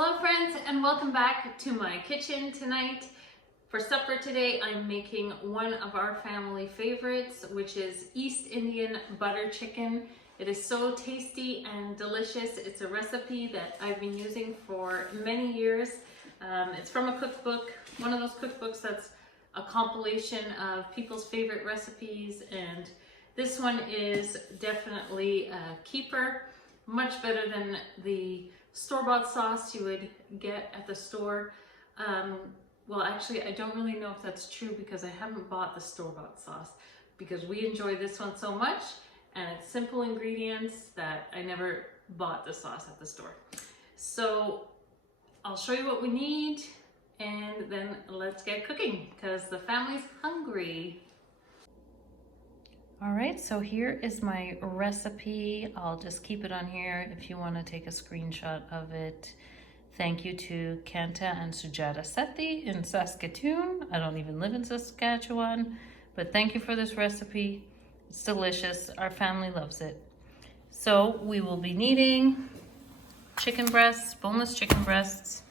Hello friends, and welcome back to my kitchen tonight. For supper today, I'm making one of our family favorites, which is East Indian butter chicken. It is so tasty and delicious. It's a recipe that I've been using for many years. It's from a cookbook, one of those cookbooks that's a compilation of people's favorite recipes, and this one is definitely a keeper, much better than the store-bought sauce you would get at the store. Well, actually, I don't really know if that's true because I haven't bought the store-bought sauce because we enjoy this one so much, and it's simple ingredients that I never bought the sauce at the store. So I'll show you what we need, and then let's get cooking because the family's hungry. All right, so here is my recipe. I'll just keep it on here if you want to take a screenshot of it. Thank you to Kanta and Sujata Sethi in Saskatoon. I don't even live in Saskatchewan, but thank you for this recipe. It's delicious. Our family loves it. So we will be needing chicken breasts, boneless chicken breasts,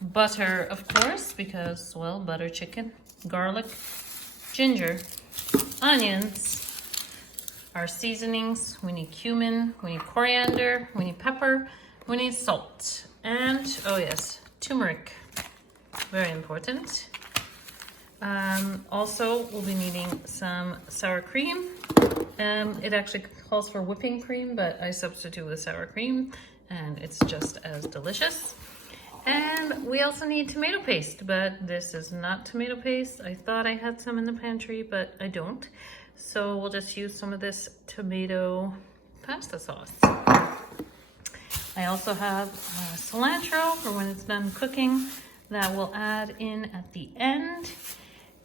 butter, of course, because, well, butter chicken, garlic, ginger, onions, our seasonings. We need cumin, we need coriander, we need pepper, we need salt, and, oh yes, turmeric, very important. Also, we'll be needing some sour cream. It actually calls for whipping cream, but I substitute with sour cream, and it's just as delicious. And we also need tomato paste, but this is not tomato paste. I thought I had some in the pantry, but I don't. So we'll just use some of this tomato pasta sauce. I also have cilantro for when it's done cooking that we'll add in at the end.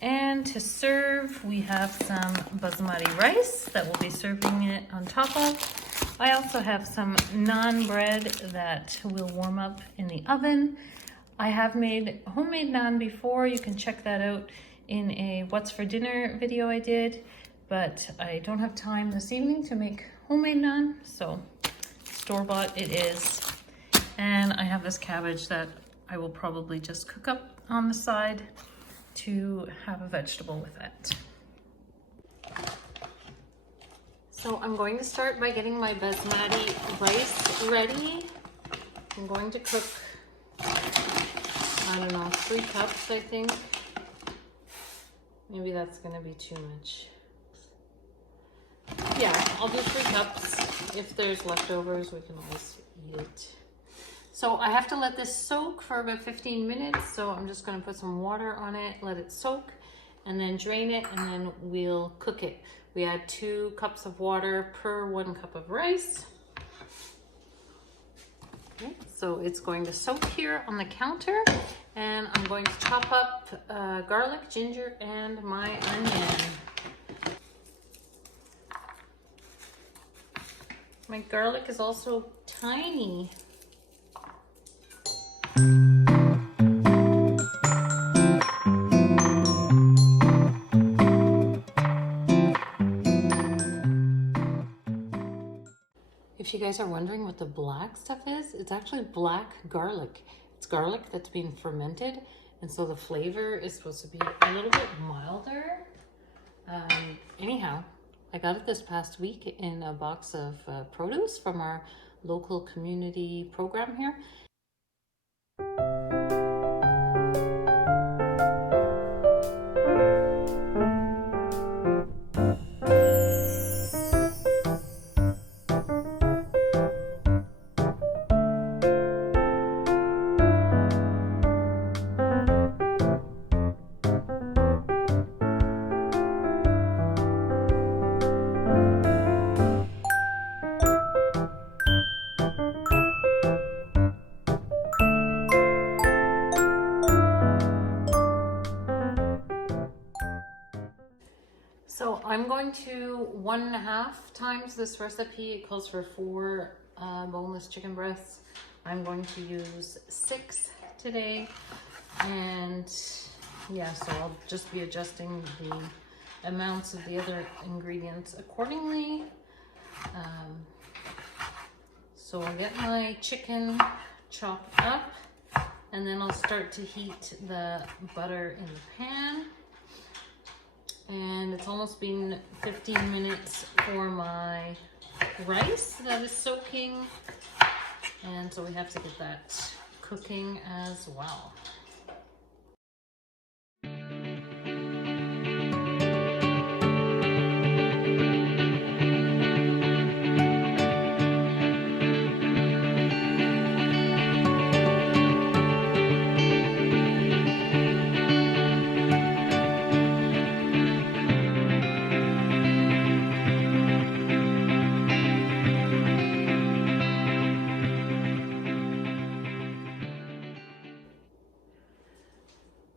And to serve, we have some basmati rice that we'll be serving it on top of. I also have some naan bread that will warm up in the oven. I have made homemade naan before. You can check that out in a what's for dinner video I did, but I don't have time this evening to make homemade naan, so store-bought it is. And I have this cabbage that I will probably just cook up on the side to have a vegetable with it. So I'm going to start by getting my basmati rice ready. I'm going to cook, I don't know, 3 cups, I think. Maybe that's gonna be too much. Yeah, I'll do 3 cups. If there's leftovers, we can always eat it. So I have to let this soak for about 15 minutes. So I'm just gonna put some water on it, let it soak, and then drain it, and then we'll cook it. We add 2 cups of water per 1 cup of rice. Okay, so it's going to soak here on the counter, and I'm going to chop up garlic, ginger, and my onion. My garlic is also tiny. If you guys are wondering what the black stuff is, it's actually black garlic. It's garlic that's been fermented, and so the flavor is supposed to be a little bit milder. Anyhow, I got it this past week in a box of produce from our local community program here. So I'm going to 1.5 times this recipe. It calls for 4 boneless chicken breasts. I'm going to use 6 today. And yeah, so I'll just be adjusting the amounts of the other ingredients accordingly. So I'll get my chicken chopped up. And then I'll start to heat the butter in the pan. And it's almost been 15 minutes for my rice that is soaking. And so we have to get that cooking as well.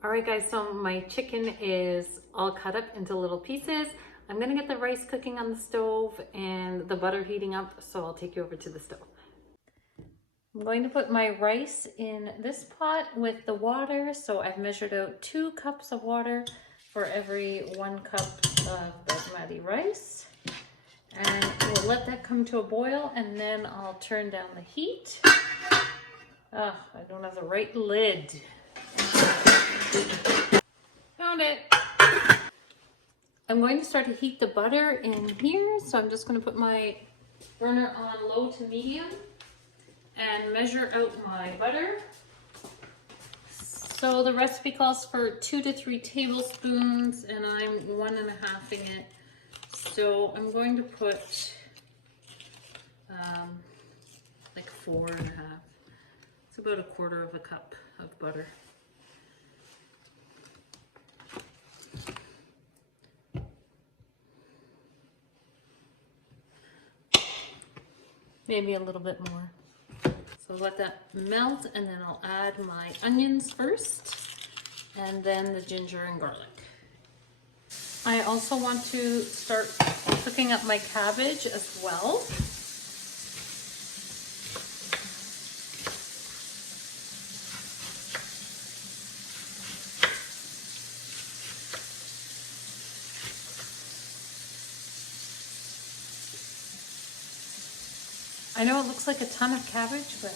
All right guys, so my chicken is all cut up into little pieces. I'm gonna get the rice cooking on the stove and the butter heating up, so I'll take you over to the stove. I'm going to put my rice in this pot with the water. So I've measured out 2 cups of water for every 1 cup of basmati rice. And we'll let that come to a boil, and then I'll turn down the heat. I don't have the right lid. Found it. I'm going to start to heat the butter in here. So I'm just going to put my burner on low to medium and measure out my butter. So the recipe calls for 2 to 3 tablespoons, and I'm 1.5ing it. So I'm going to put like 4.5. It's about 1/4 cup of butter. Maybe a little bit more. So let that melt, and then I'll add my onions first, and then the ginger and garlic. I also want to start cooking up my cabbage as well. I know it looks like a ton of cabbage, but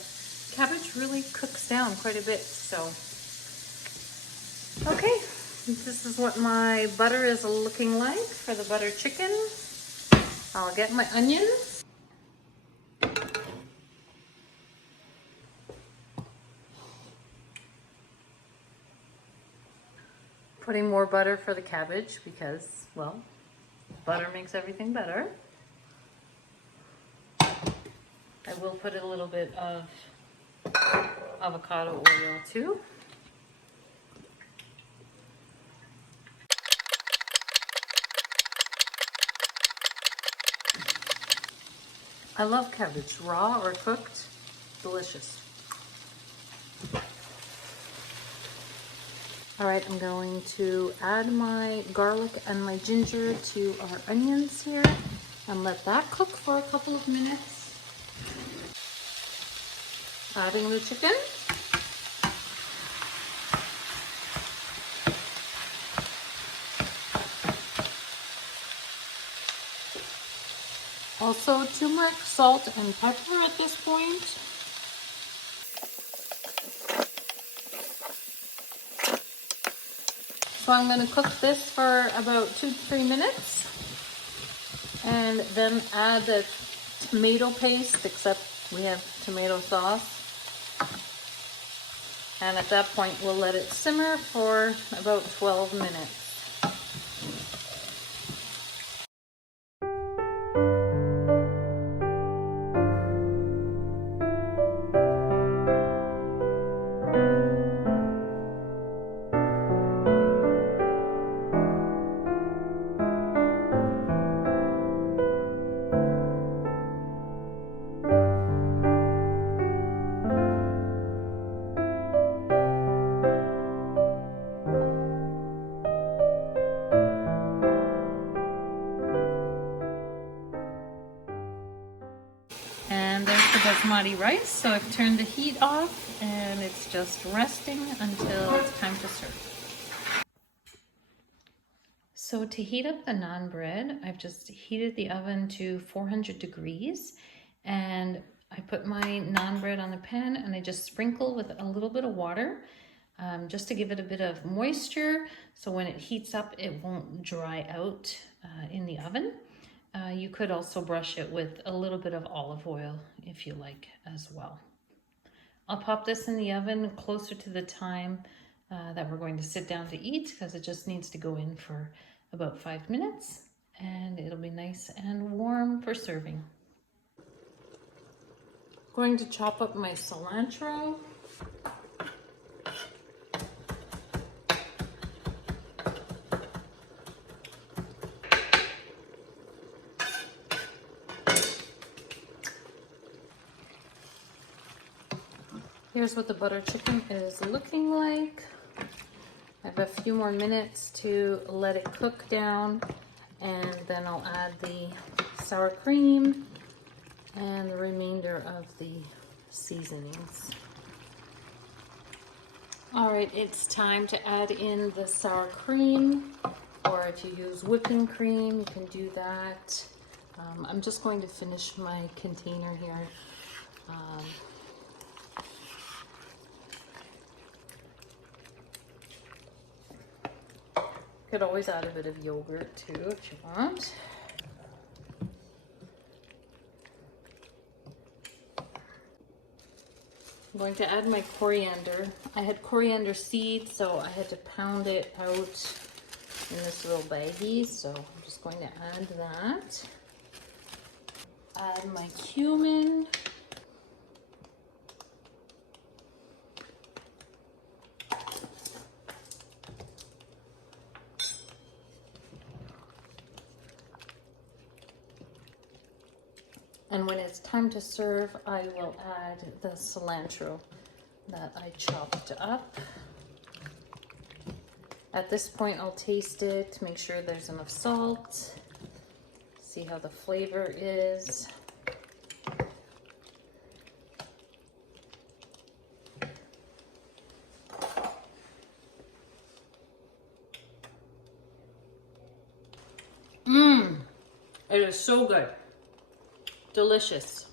cabbage really cooks down quite a bit, so. Okay, this is what my butter is looking like for the butter chicken. I'll get my onions. Putting more butter for the cabbage because, well, butter makes everything better. I will put a little bit of avocado oil too. I love cabbage, raw or cooked, delicious. All right, I'm going to add my garlic and my ginger to our onions here and let that cook for a couple of minutes. Adding the chicken. Also turmeric, salt, and pepper at this point. So I'm going to cook this for about 2 to 3 minutes. And then add the tomato paste, except we have tomato sauce. And at that point, we'll let it simmer for about 12 minutes. And there's the basmati rice. So I've turned the heat off and it's just resting until it's time to serve. So to heat up the naan bread, I've just heated the oven to 400 degrees, and I put my naan bread on the pan and I just sprinkle with a little bit of water just to give it a bit of moisture, so when it heats up it won't dry out in the oven. You could also brush it with a little bit of olive oil if you like as well. I'll pop this in the oven closer to the time that we're going to sit down to eat, because it just needs to go in for about 5 minutes and it'll be nice and warm for serving. Going to chop up my cilantro. Here's what the butter chicken is looking like. I have a few more minutes to let it cook down, and then I'll add the sour cream and the remainder of the seasonings. All right, it's time to add in the sour cream, or if you use whipping cream, you can do that. I'm just going to finish my container here. You could always add a bit of yogurt too if you want. I'm going to add my coriander. I had coriander seeds, so I had to pound it out in this little baggie, so I'm just going to add that. Add my cumin. And when it's time to serve, I will add the cilantro that I chopped up. At this point, I'll taste it to make sure there's enough salt. See how the flavor is. It is so good. Delicious.